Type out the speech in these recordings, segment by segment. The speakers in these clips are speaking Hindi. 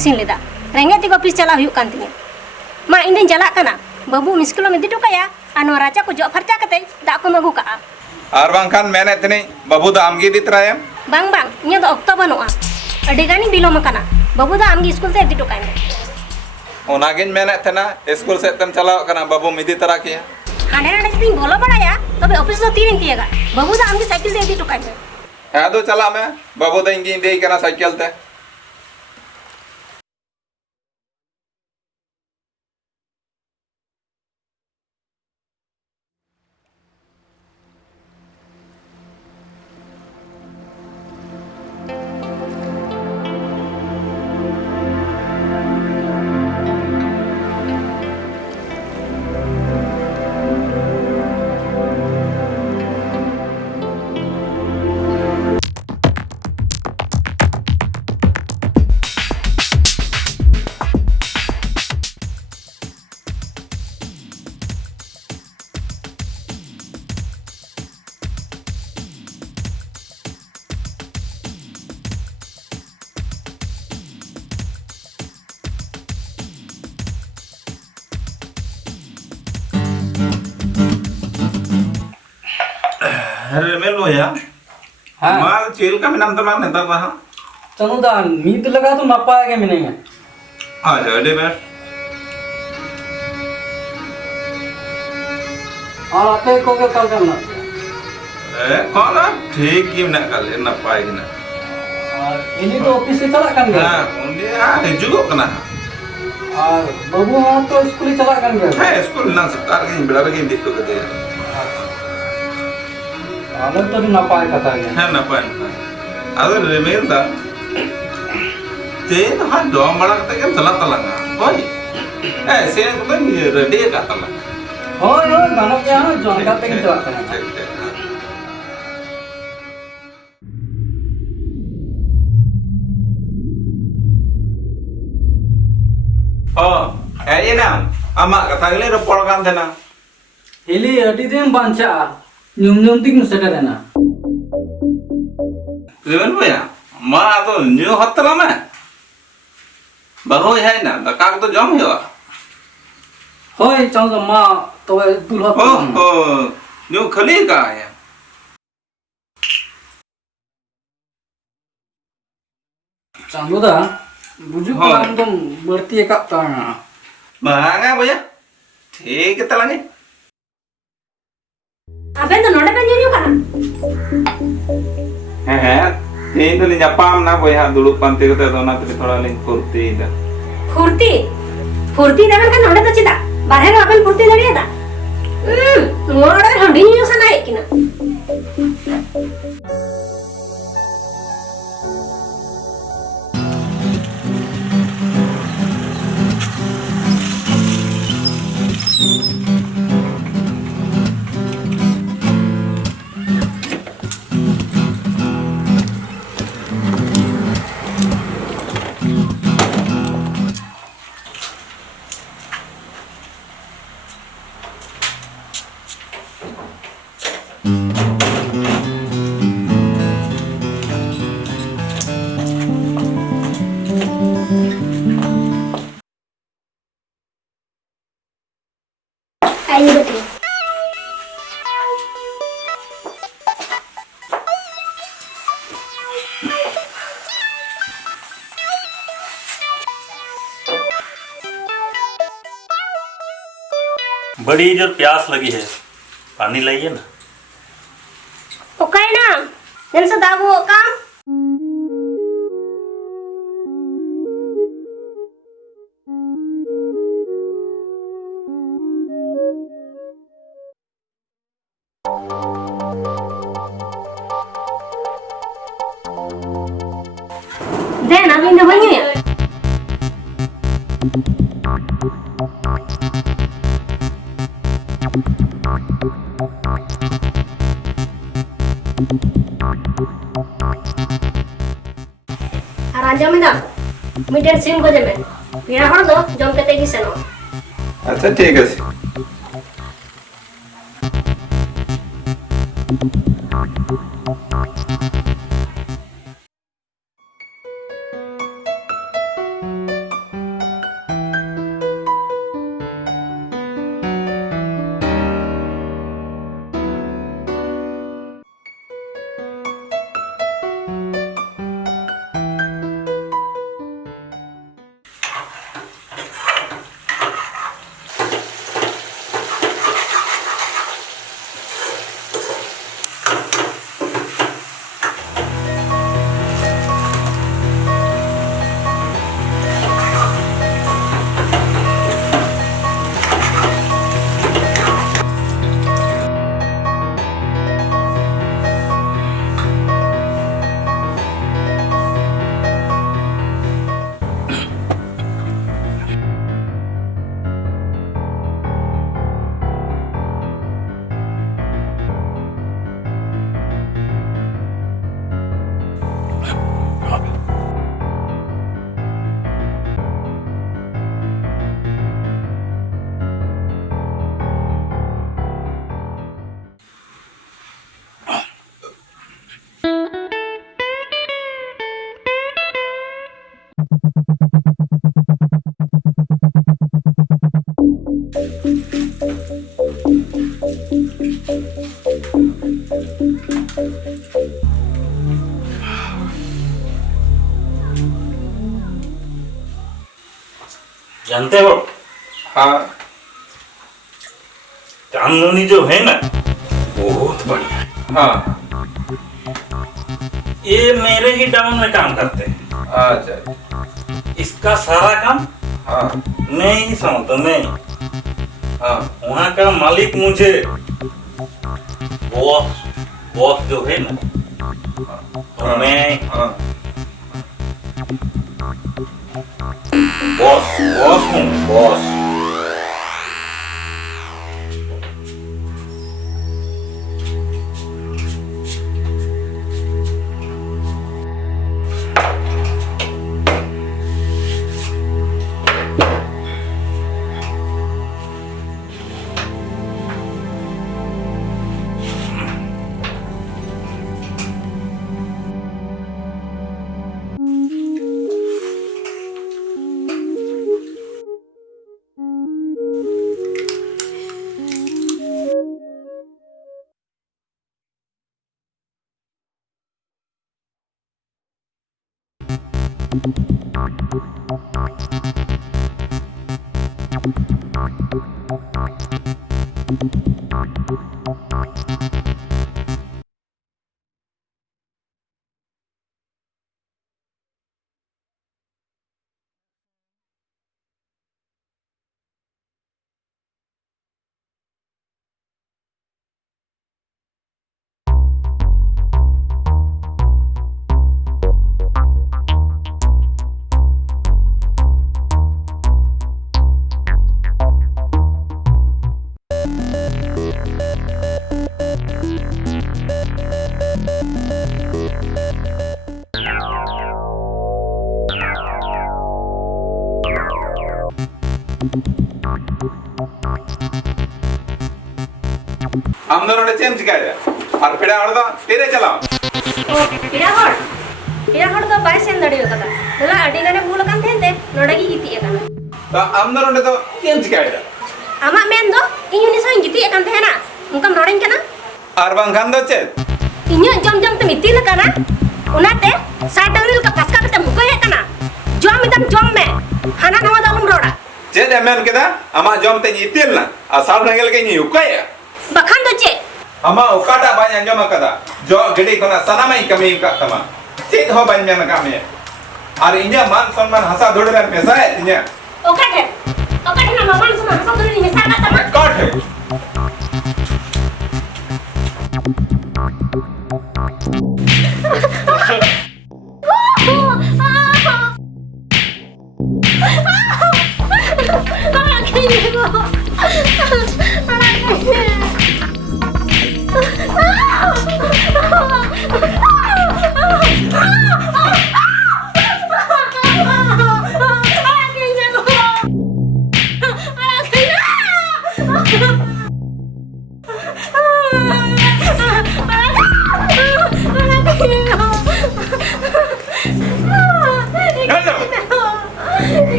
इसिन लेदा रेंगे ती ऑफिस चला हुई कान तिया मा इन चला कना बाबू मिस्कुल में दिटो काया आनो राजा को जो फरचा कते दा को मगु का आर बांखान मेने तने बाबू दा आमगे दी तरायम बांग बांग इया दो ऑक्टो बनुआ अडेगानी बिलोम कना बाबू दा आमगे स्कूल ते दिटो काय ओनागिन मेने तना स्कूल से तम चलाओ कना बाबू मिदी तरा किया हाने हाने जदी बोलो बड़ाया तबे ऑफिस दो तीन तियागा बाबू दा आमगे साइकिल ते दिटो काय है दो चला में बाबू दा इंगी दे कना साइकिल ते अरे मेलो या हाँ माल चेल का मिनाम तमा नेता बहा चनुदा नीत लगा तो नापाया के मिनेंगे आ जा डे बेर और आपे को के कल करना ए कौन ठीक की ना कल ना पाए ना और इनी तो ऑफिस से चला कर गया हां उन्हें आ जुगो कना और बाबू हां तो स्कूल चला कर गया है स्कूल ना सतार के बेड़ा के दिख तो कदे अलग तो नापाया कथा गया है ना पाए अगर रिमेल दा तेन हां जॉम बड़ा कते के चला तलंगा होय ए से तो रेडी का तलंगा होय होय गानो के हां जॉन का पे चला करना ए ना आमा कथा गले रपड़ कान देना हिली अडी दिन बांचा न्यूम तिक सेटा देना रिमेल भैया मा तो न्यू हतला में बरो है ना दका तो जम हुआ होय चल मा तो दुल्हा ओ न्यू खली का है चांदोदा बुझु को तुम बढ़ती एक ता बांगा भैया ठीक है तलांगे अबे तो नोडे पे न्यू कना है तीन तो ᱧᱟᱯᱟᱢ ना भैया दुड़ुब पांते कते तो ना ते थोड़ा लिंग फुर्ती दा फुर्ती फुर्ती देवन का नोडे तो चिता बाहर में अपन फुर्ती दड़िया दा मोड़े हंडी न्यू सना है किना आई बेटी बड़ी जोर प्यास लगी है पानी लाइए ना ओके ना जन से दागो काम देना भी ना बनिए आराम में दा मीटर सिम को जमे बिना हर दो जम कते की सनो अच्छा ठीक है जानते हो हाँ चांदनी जो है ना बहुत बढ़िया है। हाँ ये मेरे ही डाउन में काम करते हैं। अच्छा इसका सारा काम हाँ मैं ही संभालता मैं। हाँ वहाँ का मालिक मुझे बॉस बॉस जो है ना तो मैं हाँ बॉस बॉस हूँ बॉस। हम दोनों ने चेंज किया है और फिर और तो तेरे चलाओ पेड़ा हड़ तो बाय सेन दड़ियो कदा होला अडी गाने भूल कान थेंते नोडगी गिती एकाना तो हम दोनों ने तो चेंज किया है आमा मेन दो इयुनि सं गिती एकान थेना उनकम रोडिन kana और बांखान दो चेंज इन्यो जम जम ते मिती लकाना उनाते साडरिल का पासका कते मुको एकाना जम इदम जम में हाना नवा दालुम रोड़ा चेंज एमन केदा अमा जम ते इतिल ना आ साल नगल के नी उकाया बखान दो चे अमा उकाटा बाय अंजम कदा जो गडी कोना सनामाई कमी का तमा चेंज हो बाय मेन कामे और इन्या मान सम्मान हसा धोडर मेसा है इन्या ओकाटे ना मामान सुना हसा दरी में सागा तमा काट है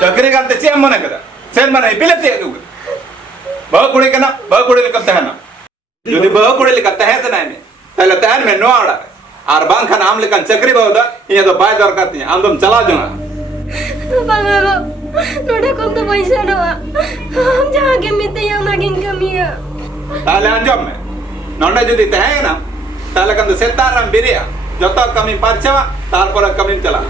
चक्री करते चे मन कदा सेन मन इपिलते बहु कुड़ी कना बहु कुड़ी कब तहना यदि बहु कुड़ी कब तह से नहीं तले तहन में नो आड़ा और बांग खान आम लेकन चक्री बहु दा ये तो बाय दर करती आम तुम चला जोना बाबा नोडे को तो पैसा नवा हम जहां के मिते या नागिन कमिया ताले अंजम में नोडे यदि तह ना ताले कंद सेतारम बिरिया जतो कमी परचवा तार पर कमी चला